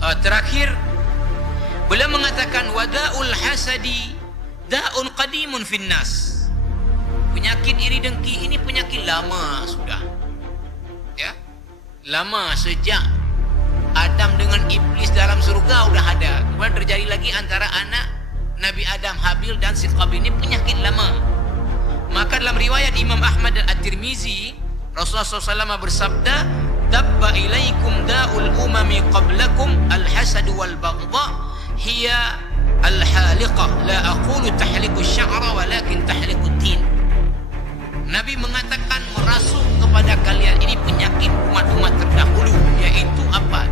Terakhir beliau mengatakan wada'ul hasadi da'un qadimun finnas. Penyakit iri dengki ini penyakit lama sudah. Ya. Lama sejak Adam dengan iblis dalam surga udah ada. Kemudian terjadi lagi antara anak Nabi Adam Habil dan si Qabil. Ini penyakit lama. Maka dalam riwayat Imam Ahmad dan At-Tirmizi, Rasulullah SAW bersabda, "Dabba ilaikum da'ul umami qablakum al-hasad wal baghdha hiya al-haliqah la aqulu tahliqu sya'ra walakin tahliqu din." Nabi mengatakan merasuk kepada kalian ini penyakit umat-umat terdahulu, yaitu apa?